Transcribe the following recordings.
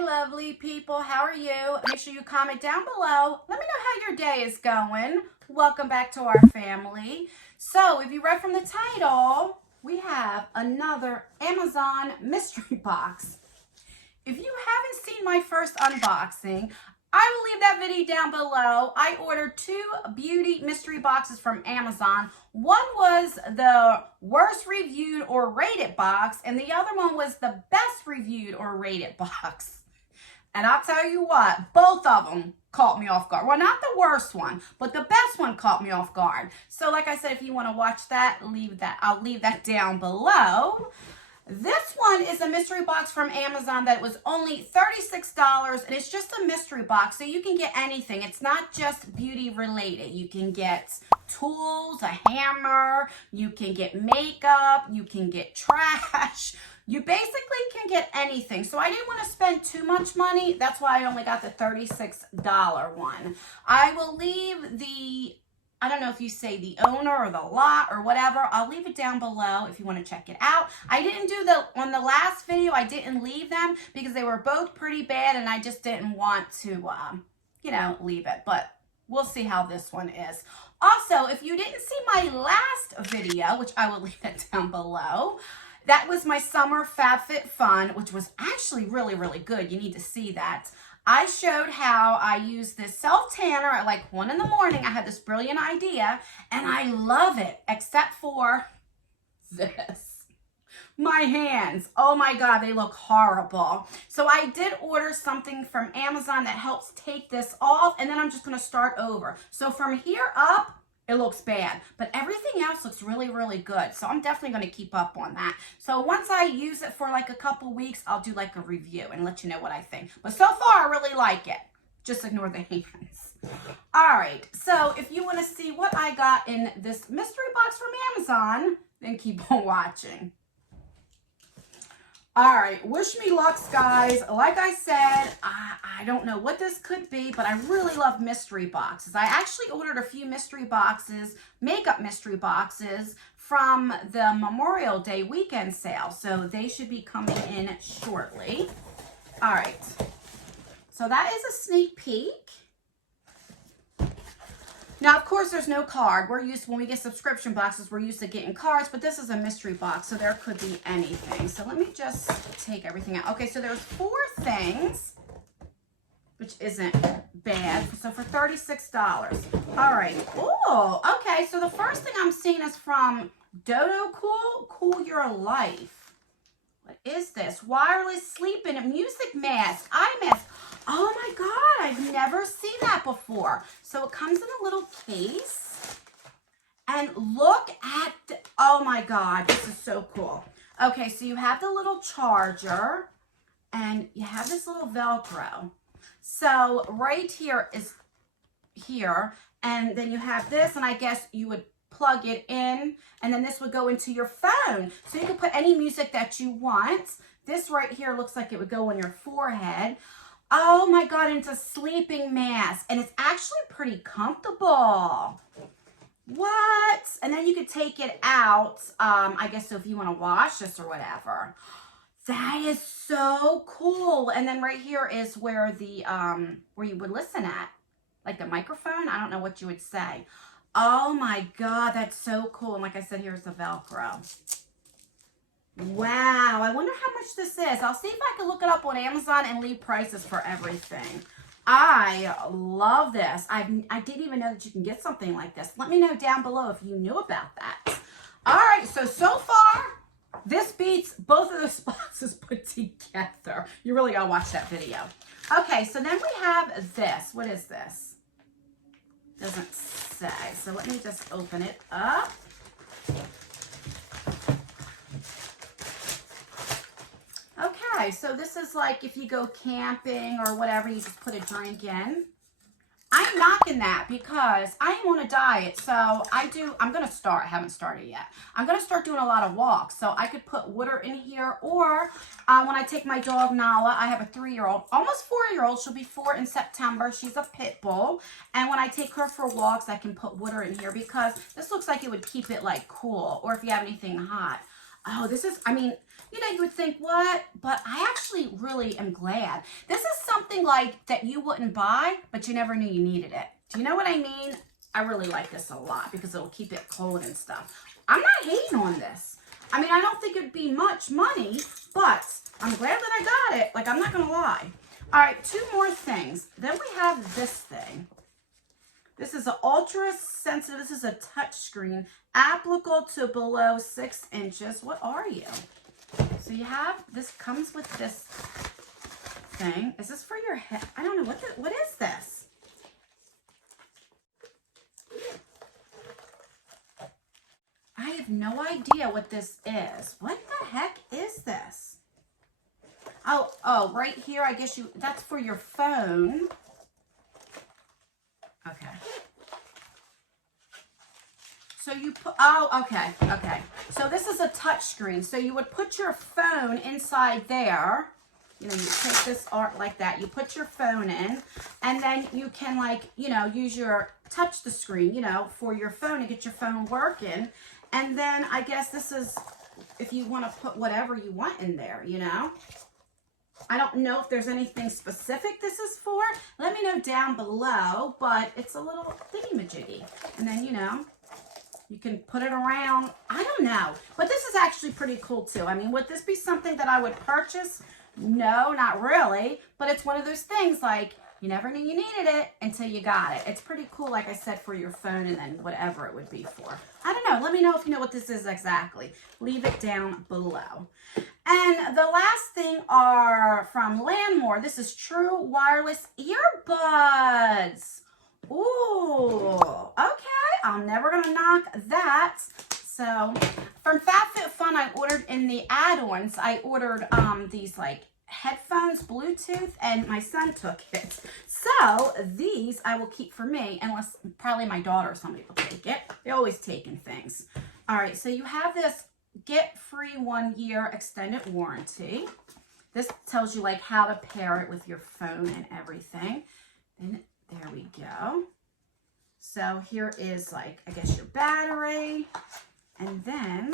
Hi, lovely people. How are you? Make sure you comment down below. Let me know how your day is going. Welcome back to our family. So, if you read from the title, we have another Amazon mystery box. If you haven't seen my first unboxing, I will leave that video down below. I ordered 2 beauty mystery boxes from Amazon. One was the worst reviewed or rated box, and the other one was the best reviewed or rated box. And I'll tell you what, both of them caught me off guard. Well, not the worst one, but the best one caught me off guard. So like I said, if you want to watch that, I'll leave that down below. This one is a mystery box from Amazon that was only $36, and it's just a mystery box, so you can get anything. It's not just beauty related. You can get tools, a hammer, you can get makeup, you can get trash. You basically can get anything. So I didn't want to spend too much money. That's why I only got the $36 one. I will leave the, I don't know if you say the owner or the lot or whatever. I'll leave it down below if you want to check it out. I didn't do on the last video, I didn't leave them because they were both pretty bad and I just didn't want to, leave it. But we'll see how this one is. Also, if you didn't see my last video, which I will leave it down below, that was my summer FabFitFun, which was actually really, really good. You need to see that. I showed how I use this self-tanner at like 1 in the morning. I had this brilliant idea and I love it, except for this. My hands, oh my God, they look horrible. So I did order something from Amazon that helps take this off, and then I'm just gonna start over. So from here up, it looks bad, but everything else looks really, really good. So I'm definitely going to keep up on that. So once I use it for like a couple weeks, I'll do like a review and let you know what I think. But so far, I really like it. Just ignore the hands. All right. So if you want to see what I got in this mystery box from Amazon, then keep on watching. All right, wish me luck, guys. Like I said, I don't know what this could be, but I really love mystery boxes. I actually ordered a few mystery boxes, makeup mystery boxes, from the Memorial Day weekend sale. So they should be coming in shortly. All right, so that is a sneak peek. Now, of course, there's no card. When we get subscription boxes, we're used to getting cards, but this is a mystery box, so there could be anything. So let me just take everything out. Okay, so there's 4 things, which isn't bad. So for $36. All right. Oh, okay. So the first thing I'm seeing is from Dodo Cool Your Life. What is this? Wireless sleeping music mask, eye mask. Oh my God, I've never seen that before. So it comes in a little case. And look at, oh my God, this is so cool. Okay, so you have the little charger and you have this little Velcro. So right here is here, and then you have this, and I guess you would plug it in, and then this would go into your phone. So you can put any music that you want. This right here looks like it would go on your forehead. Oh my God, and it's a sleeping mask, and it's actually pretty comfortable. What? And then you could take it out, I guess, so if you want to wash this or whatever. That is so cool. And then right here is where the, where you would listen at, like the microphone. I don't know what you would say. Oh my God, that's so cool. And like I said, here's the Velcro. Wow, I wonder how much this is. I'll see if I can look it up on Amazon and leave prices for everything. I love this. I didn't even know that you can get something like this. Let me know down below if you knew about that. All right, so far, this beats both of those boxes put together. You really gotta watch that video. Okay, so then we have this. What is this? Doesn't say. So let me just open it up. Okay, so this is like if you go camping or whatever, you just put a drink in. I'm knocking that because I am on a diet, so I'm going to start, I haven't started yet. I'm going to start doing a lot of walks, so I could put water in here, or when I take my dog Nala, I have a 3-year-old, almost 4-year-old, she'll be 4 in September, she's a pit bull, and when I take her for walks, I can put water in here because this looks like it would keep it like cool, or if you have anything hot. Oh, this is, I mean, you know, you would think, what? But I actually really am glad. This is something like that you wouldn't buy, but you never knew you needed it. Do you know what I mean? I really like this a lot because it'll keep it cold and stuff. I'm not hating on this. I mean, I don't think it'd be much money, but I'm glad that I got it. Like, I'm not going to lie. All right, 2 more things. Then we have this thing. This is an ultra sensitive. This is a touch screen applicable to below 6 inches. What are you? So you have, this comes with this thing. Is this for your head? I don't know. What is this? I have no idea what this is. What the heck is this? Oh, right here, I guess that's for your phone. Okay. So you put, oh, okay. So this is a touch screen. So you would put your phone inside there. You know, you take this art like that. You put your phone in, and then you can, like, you know, touch the screen, you know, for your phone and get your phone working. And then I guess this is if you want to put whatever you want in there, you know. I don't know if there's anything specific this is for. Let me know down below, but it's a little thingy-majiggy. And then, you know, you can put it around. I don't know. But this is actually pretty cool, too. I mean, would this be something that I would purchase? No, not really. But it's one of those things like you never knew you needed it until you got it. It's pretty cool, like I said, for your phone and then whatever it would be for. I don't know. Let me know if you know what this is exactly. Leave it down below. And the last thing are from Landmore. This is True Wireless Earbuds. Ooh, okay. I'm never going to knock that. So from FabFitFun, I ordered in the add-ons, I ordered these like headphones, Bluetooth, and my son took it. So these I will keep for me, unless probably my daughter or somebody will take it. They're always taking things. All right, so you have this get free 1-year extended warranty. This tells you like how to pair it with your phone and everything. And there we go. So here is like, I guess your battery. And then,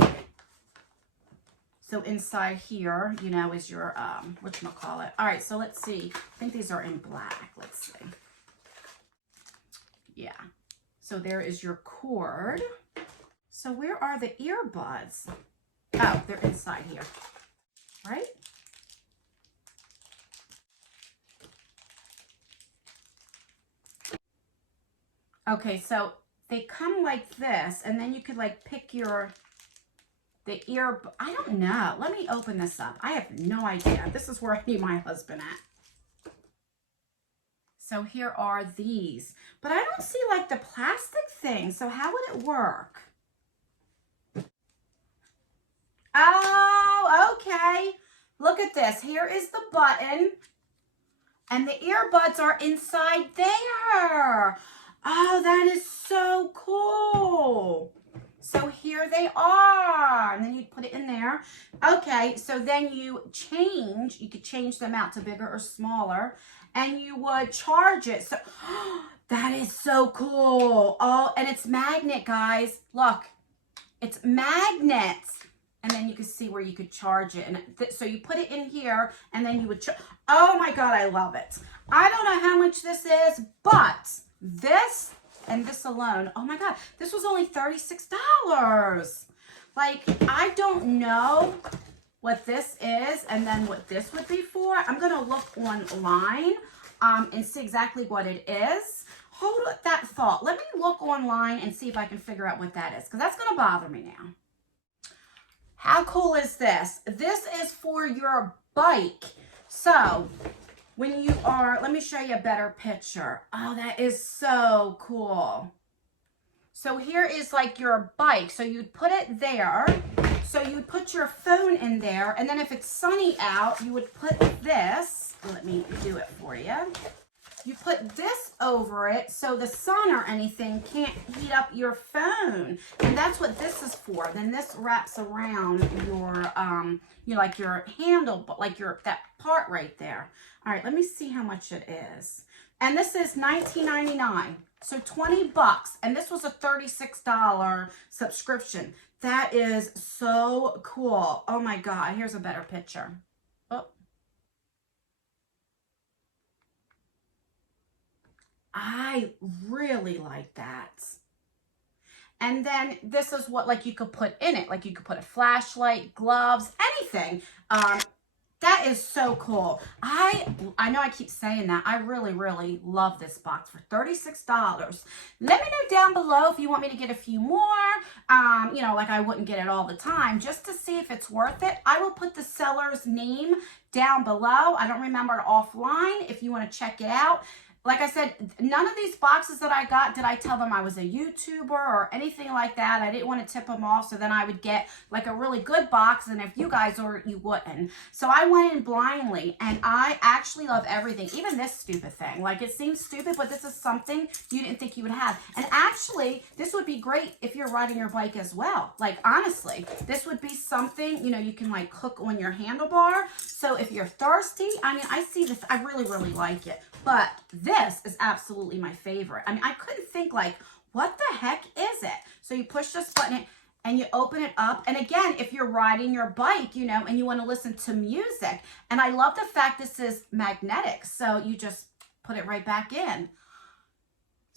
so inside here, you know, is your, whatchamacallit. All right, so let's see. I think these are in black. Let's see. Yeah. So there is your cord. So where are the earbuds? Oh, they're inside here, right? Okay, so they come like this, and then you could like pick the ear. I don't know. Let me open this up. I have no idea. This is where I need my husband at. So here are these, but I don't see like the plastic thing. So how would it work? Oh, okay. Look at this. Here is the button, and the earbuds are inside there. Oh, that is so cool. So here they are. And then you put it in there. Okay, so then you could change them out to bigger or smaller. And you would charge it. So that is so cool. Oh, and it's magnet, guys. Look, it's magnets. And then you can see where you could charge it. And so you put it in here, and then you would oh my God, I love it. I don't know how much this is, but this and this alone, oh my God, this was only $36. Like, I don't know what this is and then what this would be for. I'm going to look online and see exactly what it is. Hold that thought. Let me look online and see if I can figure out what that is, because that's going to bother me now. How cool is this? This is for your bike. So when you are, let me show you a better picture. Oh, that is so cool. So here is like your bike. So you'd put it there. So you'd put your phone in there. And then if it's sunny out, you would put this. Let me do it for you. You put this over it so the sun or anything can't heat up your phone. And that's what this is for. Then this wraps around your, like your handle, but like that part right there. All right, let me see how much it is. And this is $19.99. So $20. And this was a $36 subscription. That is so cool. Oh my God. Here's a better picture. Oh, I really like that. And then this is what like you could put in it. Like you could put a flashlight, gloves, anything. That is so cool. I know I keep saying that. I really, really love this box for $36. Let me know down below if you want me to get a few more. You know, like I wouldn't get it all the time. Just to see if it's worth it, I will put the seller's name down below. I don't remember it offline if you want to check it out. Like I said, none of these boxes that I got, did I tell them I was a YouTuber or anything like that. I didn't want to tip them off, so then I would get like a really good box, and if you guys were, you wouldn't. So I went in blindly, and I actually love everything, even this stupid thing. Like, it seems stupid, but this is something you didn't think you would have. And actually, this would be great if you're riding your bike as well. Like, honestly, this would be something, you know, you can like hook on your handlebar. So if you're thirsty, I mean, I see this, I really, really like it. But this is absolutely my favorite. I mean, I couldn't think like, what the heck is it? So you push this button and you open it up. And again, if you're riding your bike, you know, and you want to listen to music. And I love the fact this is magnetic. So you just put it right back in.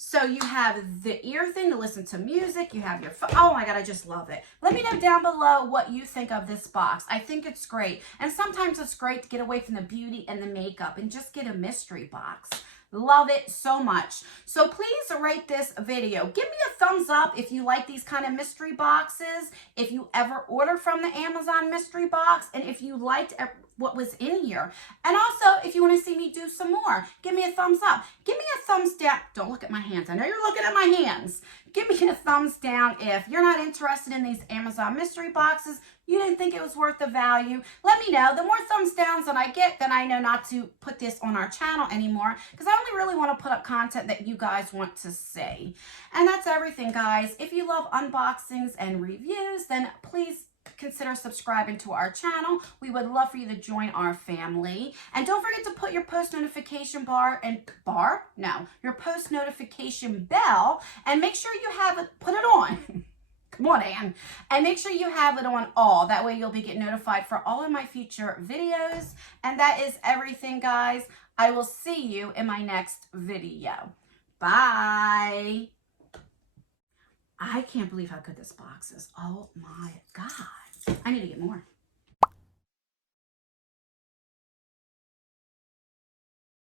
So you have the ear thing to listen to music. You have your phone. Oh my God, I just love it. Let me know down below what you think of this box. I think it's great. And sometimes it's great to get away from the beauty and the makeup and just get a mystery box. Love it so much. So please rate this video. Give me a thumbs up if you like these kind of mystery boxes, if you ever order from the Amazon mystery box, and if you liked what was in here. And also, if you want to see me do some more, give me a thumbs up. Give me a thumbs down. Don't look at my hands. I know you're looking at my hands. Give me a thumbs down if you're not interested in these Amazon mystery boxes. You didn't think it was worth the value. Let me know. The more thumbs downs that I get, then I know not to put this on our channel anymore, because I only really want to put up content that you guys want to see. And that's everything, guys. If you love unboxings and reviews, then please consider subscribing to our channel. We would love for you to join our family. And don't forget to put your post notification your post notification bell, and make sure you have it, put it on. Come on, Ann. And make sure you have it on all. That way you'll be getting notified for all of my future videos. And that is everything, guys. I will see you in my next video. Bye. I can't believe how good this box is. Oh my God. I need to get more.